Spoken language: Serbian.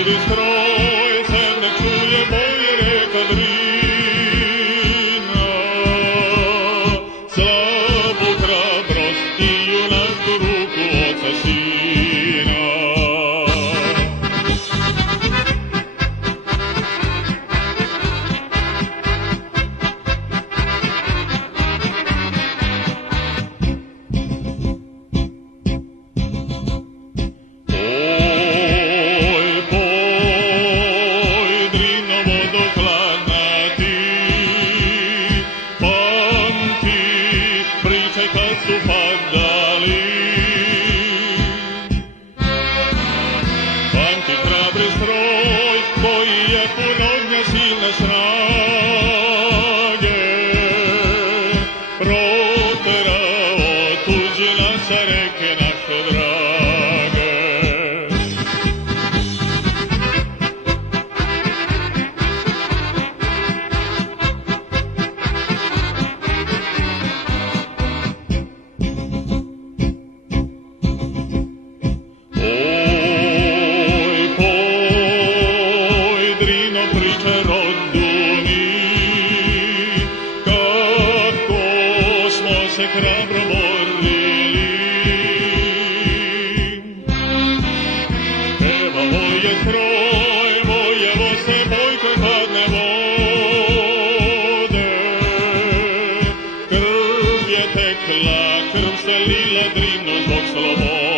hrabri stroj se ne čuje boje reka Drina. Slavu hrabrost i junačku ruku oca sina. Kad su padali, pamti hrabri stroj koji je pun ognja silne snage, proterao tuđina sa reke naše drage. Priče roduni, kako smo se hrabro borili. Pevao je stroj, bojevo se bojkoj hladne vode. Krv je tekla, krv se lila Drinu zbog slobode.